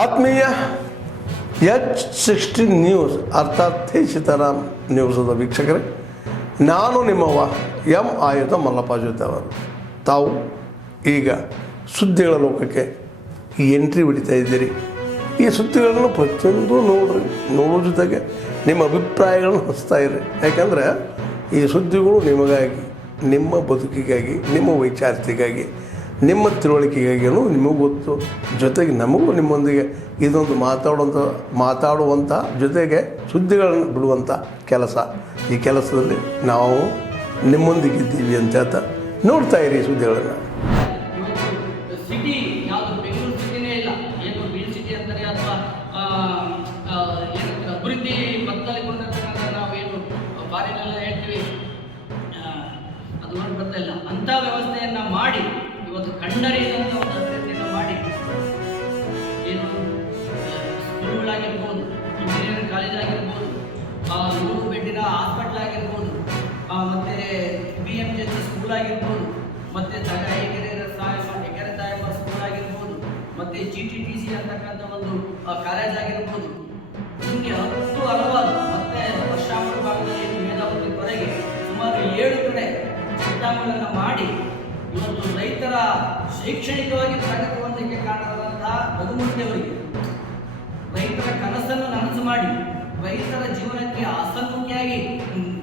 ಆತ್ಮೀಯ H16 news ಅರ್ಥಾತ್ ಸೀತಾರಾಮ್ ನ್ಯೂಸದ ವೀಕ್ಷಕರೇ, ನಾನು ನಿಮ್ಮವ ಎಂ ಆಯುಧ ಮಲ್ಲಪ್ಪ ಜೊತೆ ಅವರು. ತಾವು ಈಗ ಸುದ್ದಿಗಳ ಲೋಕಕ್ಕೆ ಎಂಟ್ರಿ ಹೊಡಿತಾ ಇದ್ದೀರಿ. ಈ ಸುದ್ದಿಗಳನ್ನು ಪ್ರತಿಯೊಂದು ನೋಡೋ ಜೊತೆಗೆ ನಿಮ್ಮ ಅಭಿಪ್ರಾಯಗಳನ್ನು ಹಚ್ತಾ ಇರಿ. ಯಾಕಂದರೆ ಈ ಸುದ್ದಿಗಳು ನಿಮಗಾಗಿ, ನಿಮ್ಮ ಬದುಕಿಗಾಗಿ, ನಿಮ್ಮ ವೈಚಾರಿಕೆಗಾಗಿ, ನಿಮ್ಮ ತಿಳುವಳಿಕೆಗಾಗಿಯೂ ನಿಮಗೂ ಗೊತ್ತು, ಜೊತೆಗೆ ನಮಗೂ ನಿಮ್ಮೊಂದಿಗೆ ಇದೊಂದು ಮಾತಾಡುವಂಥ ಜೊತೆಗೆ ಸುದ್ದಿಗಳನ್ನು ಬಿಡುವಂಥ ಕೆಲಸ. ಈ ಕೆಲಸದಲ್ಲಿ ನಾವು ನಿಮ್ಮೊಂದಿಗಿದ್ದೀವಿ ಅಂತ ಹೇಳ್ತಾ ನೋಡ್ತಾ ಇರಿ ಸುದ್ದಿಗಳನ್ನು. ಸಿಟಿ ಯಾವುದು ಬೆಂಗಳೂರು ಸಿಟಿನೇ ಇಲ್ಲ, ಏನು ಬೀಳ್ ಸಿಟಿ ಅಂತಾರೆ ಅಥವಾ ಏನು ಅಭಿವೃದ್ಧಿ ಪಥದಲ್ಲಿ ಕೊಂಡಿರ್ತಕ್ಕಂಥ ನಾವೇನು ಬಾರಿನೆಲ್ಲ ಹೇಳ್ತೀವಿ, ಅದು ನೋಡಿ ಬರ್ತಾ ಇಲ್ಲ. ಅಂಥ ವ್ಯವಸ್ಥೆಯನ್ನು ಮಾಡಿ ಇವತ್ತು ಕಂಡರಿಯದಂಥ ಒಂದು ಅಭಿವೃದ್ಧಿಯನ್ನು ಮಾಡಿ, ಏನು ಸ್ಕೂಲ್ಗಳಾಗಿರ್ಬೋದು, ಇಂಜಿನಿಯರಿಂಗ್ ಕಾಲೇಜ್ ಆಗಿರ್ಬೋದು, 100 ಬೆಡ್ಡಿನ ಹಾಸ್ಪಿಟ್ಲ್ ಆಗಿರ್ಬೋದು, ಮತ್ತು BMJC ಸ್ಕೂಲ್ ಆಗಿರ್ಬೋದು, ಮತ್ತು ಹೆಗರೆ ತಾಯಮ್ಮ ಸ್ಕೂಲ್ ಆಗಿರ್ಬೋದು, ಮತ್ತು GTTC ಅಂತಕ್ಕಂಥ ಒಂದು ಕಾಲೇಜ್ ಆಗಿರ್ಬೋದು, ಹೀಗೆ ಹಲವಾರು, ಮತ್ತು ವರ್ಷಾಪುರ ಭಾಗದಲ್ಲಿ ಮೇಧಾವತಿವರೆಗೆ ಸುಮಾರು 7 ಕಡೆ ಚಿಂತಾಮಣಗಳನ್ನು ಮಾಡಿ ಇವತ್ತು ರೈತರ ಶೈಕ್ಷಣಿಕವಾಗಿ ಪ್ರಗತಿ ಹೊಂದಕ್ಕೆ ಕಾರಣವಾದಂತಹ ರಘುಮೂರ್ತಿಯವರಿಗೆ ರೈತರ ಕನಸನ್ನು ನನಸು ಮಾಡಿ ರೈತರ ಜೀವನಕ್ಕೆ ಆಸನ್ಮುಖಿಯಾಗಿ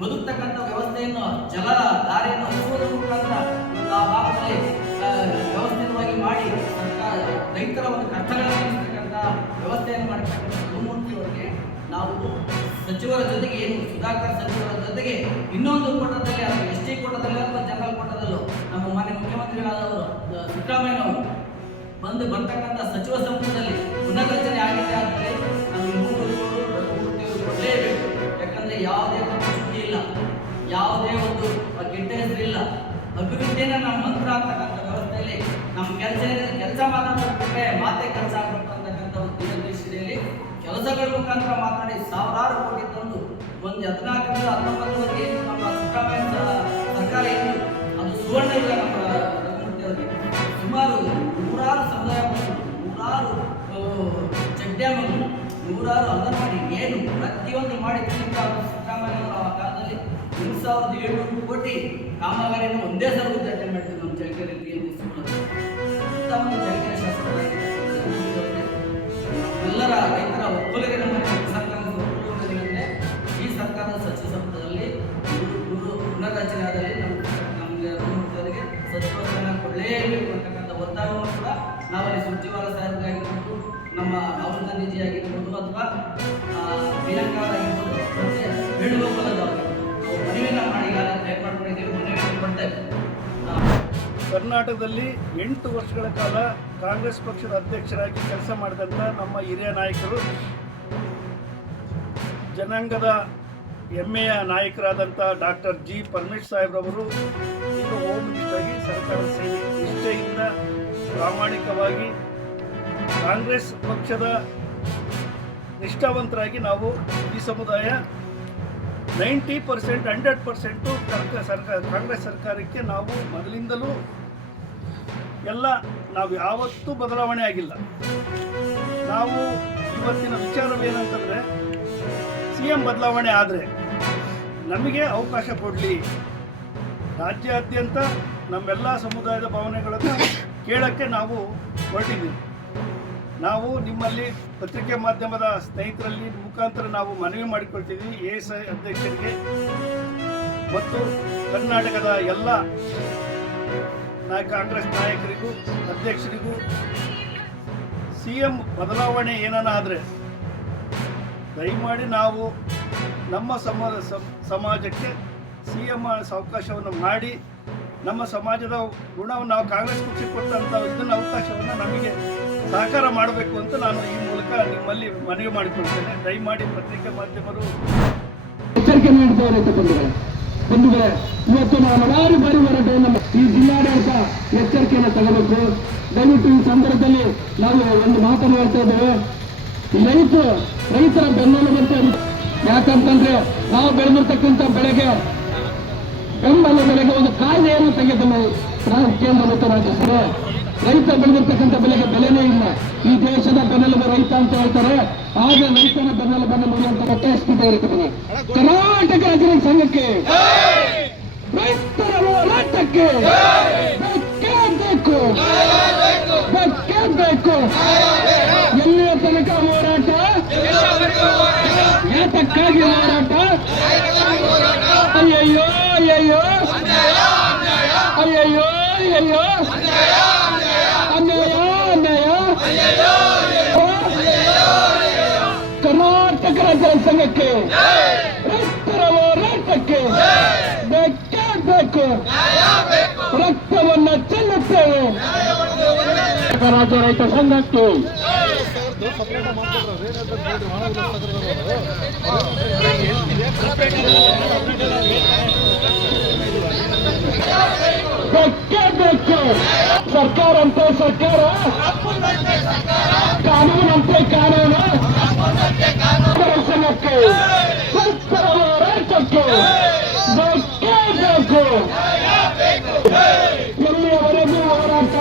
ಬದುಕ್ತಕ್ಕಂಥ ವ್ಯವಸ್ಥೆಯನ್ನು ಜಲ ದಾರಿಯನ್ನು ಹಚ್ಚುವುದರ ಮುಖಾಂತರ ಆ ಭಾಗದಲ್ಲಿ ವ್ಯವಸ್ಥಿತವಾಗಿ ಮಾಡಿ ರೈತರ ಒಂದು ಕರ್ತವ್ಯತಕ್ಕಂಥ ವ್ಯವಸ್ಥೆಯನ್ನು ಮಾಡಿರ್ತಕ್ಕಂಥ ರಘುಮೂರ್ತಿಯವರಿಗೆ ನಾವು ಸಚಿವರ ಜೊತೆಗೆ, ಏನು ಸುಧಾಕರ್ ಸಚಿವರ ಜೊತೆಗೆ ಇನ್ನೊಂದು ಕೋಟದಲ್ಲಿ, ಅದು ST ಕೋಟದಲ್ಲಿ ಅಥವಾ ಜನರಲ್ ಕೋಟದಲ್ಲೂ ನಮ್ಮ ಮಾನ್ಯ ಮುಖ್ಯಮಂತ್ರಿಗಳಾದವರು ಸಿದ್ದರಾಮಯ್ಯನವರು ಬರ್ತಕ್ಕಂಥ ಸಚಿವ ಸಂಪುಟದಲ್ಲಿ ಪುನರ್ರಚನೆ ಆಗಿದೆ ಆದರೆ ನಮಗೆ 3 ರಘುಮೂರ್ತಿಯವರು ಕೊಡಲೇಬೇಕು. ಯಾಕಂದರೆ ಯಾವುದೇ ಒಂದು ಸುದ್ದಿ ಇಲ್ಲ, ಯಾವುದೇ ಒಂದು ಕೆಟ್ಟ ಹೆಸರಿಲ್ಲ, ಅಭಿವೃದ್ಧಿಯನ್ನು ನಮ್ಮ ಮಂತ್ರ ಆಗ್ತಕ್ಕಂಥ ವ್ಯವಸ್ಥೆಯಲ್ಲಿ ನಮ್ಮ ಕೆಲಸ ಮಾತಾಡ್ಬಿಟ್ರೆ ಮಾತೆ ಕೆಲಸ ಆಗ್ಬೇಕು ಅಂತಕ್ಕಂಥ ಒಂದು ದೃಷ್ಟಿಯಲ್ಲಿ ಕೆಲಸಗಳ ಮುಖಾಂತರ ಮಾತಾಡಿ ಸಾವಿರಾರು ಕೋಟಿ ತಂದು ಒಂದು 14ರಿಂದ 19ವರೆಗೆ ಏನು ನಮ್ಮ ಸಿದ್ದರಾಮಯ್ಯ ಸರ್ಕಾರ ಏನು ಅದು ಸುವರ್ಣ ಇಲ್ಲ. ನಮ್ಮ ರಘುಮೂರ್ತಿಯವರಿಗೆ ಸುಮಾರು 100 ಸಮುದಾಯ ಭವನಗಳು, 100 ಚಡ್ಡ್ಯಾಮಗಳು, 100 ಅಂಗನವಾಡಿ, ಏನು ಪ್ರತಿಯೊಂದು ಮಾಡಿ ಸಿದ್ದರಾಮಯ್ಯನವರ ಆ ಕಾಲದಲ್ಲಿ 1700 ಕೋಟಿ ಕಾಮಗಾರಿಯನ್ನು ಒಂದೇ ಸಲ ಉದ್ಘಾಟನೆ ಮಾಡಿದ್ರು ನಮ್ಮ ಚಳ್ಳಕೆರೆ PMJC ಇಂಥ ಒಂದು ಚಳ್ಳಕೆರೆ ಶಾಸಕರಾಗಿ ಎಲ್ಲರ ರೈತರ ಒಕ್ಕಲಿಗರ ಸರ್ಕಾರದ ಒಕ್ಕಲಿಗರಂತೆ ಈ ಸರ್ಕಾರದ ಸಚಿವ ಸಂಪುಟದಲ್ಲಿ ಪುನರ್ರಚನೆ ಆದಲ್ಲಿ ನಮಗೆ ರಘುಮೂರ್ತಿಯವರಿಗೆ ಸಚಿವ ಸ್ಥಾನ ಕೊಡಲೇಬೇಕು ಅಂತಕ್ಕಂಥ ಒತ್ತಾಯವನ್ನು ಕೂಡ ನಾವಲ್ಲಿ ಸುರ್ಜೇವಾಲಾ ಸಾಹೇಬ್ಗಾಗಿರ್ಬೋದು, ನಮ್ಮ ರಾಹುಲ್ ಗಾಂಧೀಜಿ ಆಗಿರ್ಬೋದು, ಅಥವಾ ಪ್ರಿಯಾಂಕಾ ಆಗಿರ್ಬೋದು, ಮತ್ತು ವೇಣುಗೋಪಾಲದವರಿಗೆ ನಾವು ಮನವಿಯನ್ನು ಮಾಡಿ ಈಗಾಗಲೇ ಟೈಪ್ ಮಾಡ್ಕೊಂಡಿದ್ದೀವಿ, ಮನವಿಯನ್ನು ಕೊಡ್ತೇವೆ. ಕರ್ನಾಟಕದಲ್ಲಿ 8 ವರ್ಷಗಳ ಕಾಲ ಕಾಂಗ್ರೆಸ್ ಪಕ್ಷದ ಅಧ್ಯಕ್ಷರಾಗಿ ಕೆಲಸ ಮಾಡಿದಂಥ ನಮ್ಮ ಹಿರಿಯ ನಾಯಕರು, ಜನಾಂಗದ ಹೆಮ್ಮೆಯ ನಾಯಕರಾದಂಥ ಡಾಕ್ಟರ್ G. ಪರಮೇಶ್ವರ್ ಸಾಹೇಬ್ರವರು ಈಗ ಹೋಮ್ ಮಿನಿಸ್ಟರ್ ಆಗಿ ಸರ್ಕಾರದ ಸೇವೆ ನಿಷ್ಠೆಯಿಂದ ಪ್ರಾಮಾಣಿಕವಾಗಿ ಕಾಂಗ್ರೆಸ್ ಪಕ್ಷದ ನಿಷ್ಠಾವಂತರಾಗಿ ನಾವು ಈ ಸಮುದಾಯ 90% 100% ಕಾಂಗ್ರೆಸ್ ಸರ್ಕಾರಕ್ಕೆ ನಾವು ಮೊದಲಿಂದಲೂ ನಾವು ಯಾವತ್ತೂ ಬದಲಾವಣೆ ಆಗಿಲ್ಲ. ನಾವು ಇವತ್ತಿನ ವಿಚಾರವೇನಂತಂದರೆ, CM ಬದಲಾವಣೆ ಆದರೆ ನಮಗೆ ಅವಕಾಶ ಕೊಡಲಿ, ರಾಜ್ಯಾದ್ಯಂತ ನಮ್ಮೆಲ್ಲ ಸಮುದಾಯದ ಭಾವನೆಗಳನ್ನು ಕೇಳೋಕ್ಕೆ ನಾವು ಹೊರಟಿದ್ದೀವಿ. ನಾವು ನಿಮ್ಮಲ್ಲಿ ಪತ್ರಿಕೆ ಮಾಧ್ಯಮದ ಸ್ನೇಹಿತರಲ್ಲಿ ಮುಖಾಂತರ ನಾವು ಮನವಿ ಮಾಡಿಕೊಳ್ತೀವಿ ASI ಅಧ್ಯಕ್ಷರಿಗೆ ಮತ್ತು ಕರ್ನಾಟಕದ ಎಲ್ಲ ಕಾಂಗ್ರೆಸ್ ನಾಯಕರಿಗೂ ಅಧ್ಯಕ್ಷರಿಗೂ, CM ಬದಲಾವಣೆ ಏನಾದರೆ ದಯಮಾಡಿ ನಾವು ನಮ್ಮ ಸಮಾಜಕ್ಕೆ CM ಅವಕಾಶವನ್ನು ಮಾಡಿ, ನಮ್ಮ ಸಮಾಜದ ಗುಣವನ್ನು ನಾವು ಕಾಂಗ್ರೆಸ್ ಪಕ್ಷಕ್ಕೆ ಕೊಟ್ಟಂಥ ಇದನ್ನು ಅವಕಾಶವನ್ನು ನಮಗೆ ಸಹಕಾರ ಮಾಡಬೇಕು ಅಂತ ನಾನು ಈ ಮೂಲಕ ನಿಮ್ಮಲ್ಲಿ ಮನವಿ ಮಾಡಿಕೊಳ್ತೇನೆ. ದಯಮಾಡಿ ಪತ್ರಿಕೆ ಮಾಧ್ಯಮರು ಎಚ್ಚರಿಕೆ ನೀಡಿದ್ದಾರೆ. ಬಂಧುಗಳೇ, ಇವತ್ತು ನಾವು ಹಲವಾರು ಬಾರಿ ಹೋರಾಟವನ್ನು ಈ ಜಿಲ್ಲಾಡಳಿತ ಎಚ್ಚರಿಕೆಯನ್ನು ತಗೋಬೇಕು. ದಯವಿಟ್ಟು ಈ ಸಂದರ್ಭದಲ್ಲಿ ನಾವು ಒಂದು ಮಾತನ್ನು ಹೇಳ್ತಾ ಇದ್ದೇವೆ, ರೈತರ ಬೆನ್ನೆಲುಬಂತೆ. ಯಾಕಂತಂದ್ರೆ ನಾವು ಬೆಳೆದಿರ್ತಕ್ಕಂಥ ಬೆಳೆಗೆ ಬೆಂಬಲ ಬೆಲೆಗೆ ಒಂದು ಕಾಯ್ದೆಯನ್ನು ತೆಗೆದು ಕೇಂದ್ರ ಮತ್ತು ರಾಜ್ಯ ರೈತ ಬೆಳೆದಿರ್ತಕ್ಕಂಥ ಬೆಲೆಗೆ ಬೆಲೆನೇ ಇಲ್ಲ. ಈ ದೇಶದ ಬೆನ್ನೆಲುಬು ರೈತ ಅಂತ ಹೇಳ್ತಾರೆ. ಆಗ ರೈತನ ಬೆನ್ನೆಲುಬನ್ನು ಮುರಿಯುವಂತ ಒತ್ತಾಯಿಸ್ತಿದ್ದೆ ಇರ್ತದೆ. ಕರ್ನಾಟಕ ರೈತರ ಸಂಘಕ್ಕೆ, ರೈತರ ಹೋರಾಟಕ್ಕೆ ಬೇಕೇ ಬೇಕು, ಬೇಕೇ ಬೇಕು. ಎಲ್ಲಿಯ ತನಕ ಹೋರಾಟ, ಯಾತಕ್ಕಾಗಿ ಹೋರಾಟ? ಅಯ್ಯಯ್ಯೋ ಅಯ್ಯಯ್ಯೋ ಅಯ್ಯಯ್ಯೋ ಅಯ್ಯಯ್ಯೋ, ಅನ್ಯಾಯ ಅನ್ಯಾಯ. ಕರ್ನಾಟಕ ರಾಜ್ಯ ಸಂಘಕ್ಕೆ, ರೈತರ ಹೋರಾಟಕ್ಕೆ ಬೇಕೇ ಬೇಕು, ರಕ್ತವನ್ನ ಚೆಲ್ಲುತ್ತೇವೆ. ರಾಜ್ಯ ರೈತ ಸಂಘಕ್ಕೆ ಬೇಕೇ ಬೇಕು. ಸರ್ಕಾರ ಅಂತೆ ಸರ್ಕಾರ, ಕಾನೂನಂತೆ ಕಾನೂನು. ಸಂಘಕ್ಕೆ, ರೈತರ ಹೋರಾಟಕ್ಕೆ ಬೇಕೇ ಬೇಕು. ಎಲ್ಲಿಯವರೆಗೂ ಹೋರಾಟ,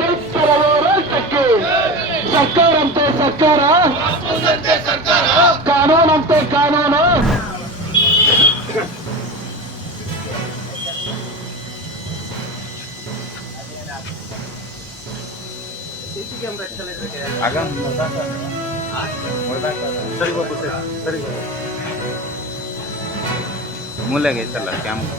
ರೈತರ ಹೋರಾಟಕ್ಕೆ. ಸರ್ಕಾರ ಅಂತೆ ಸರ್ಕಾರ, ಕಾನೂನಂತೆ ಕಾನೂನು. ಮೂಲೆಗೆ ಐತಲ್ಲ ಕ್ಯಾಮ್ರಾ.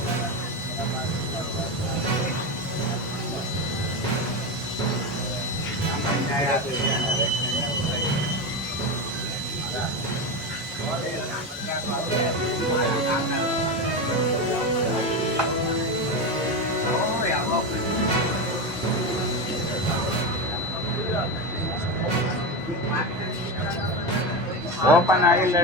ಓಪನ್ ಆಗಿಲ್ಲ.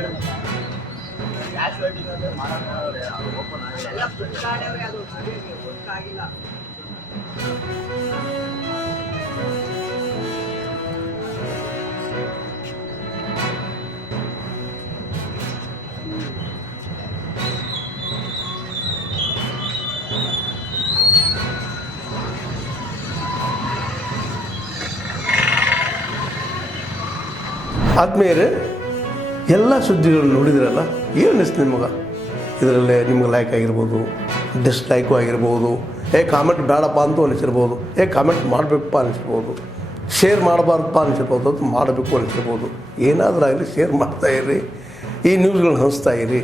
ಆದ್ಮೇಲೆ ಎಲ್ಲ ಸುದ್ದಿಗಳನ್ನು ನೋಡಿದ್ರಲ್ಲ, ಏನು ಅನಿಸ್ತು ನಿಮಗೆ? ಇದರಲ್ಲೇ ನಿಮ್ಗೆ ಲೈಕ್ ಆಗಿರ್ಬೋದು, ಡಿಸ್ಲೈಕು ಆಗಿರ್ಬೋದು, ಕಾಮೆಂಟ್ ಬೇಡಪ್ಪ ಅಂತೂ ಅನಿಸಿರ್ಬೋದು, ಕಾಮೆಂಟ್ ಮಾಡಬೇಕಪ್ಪ ಅನಿಸಿರ್ಬೋದು, ಶೇರ್ ಮಾಡಬಾರ್ದಪ್ಪ ಅನಿಸಿರ್ಬೋದು, ಅದು ಮಾಡಬೇಕು ಅನಿಸಿರ್ಬೋದು. ಏನಾದರೂ ಆಗಲಿ ಶೇರ್ ಮಾಡ್ತಾಯಿರಿ, ಈ ನ್ಯೂಸ್ಗಳನ್ನ ಹಂಚ್ತಾ ಇರಿ,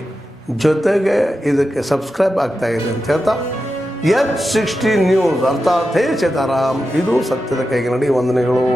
ಜೊತೆಗೆ ಇದಕ್ಕೆ ಸಬ್ಸ್ಕ್ರೈಬ್ ಆಗ್ತಾಯಿರಿ ಅಂತ ಹೇಳ್ತಾ H16 ನ್ಯೂಸ್ ಅರ್ಥಾತ್ ಹೇ ಸೀತಾರಾಮ್, ಇದು ಸತ್ಯದ ಕೈಗೆ ನಡಿ. ವಂದನೆಗಳು.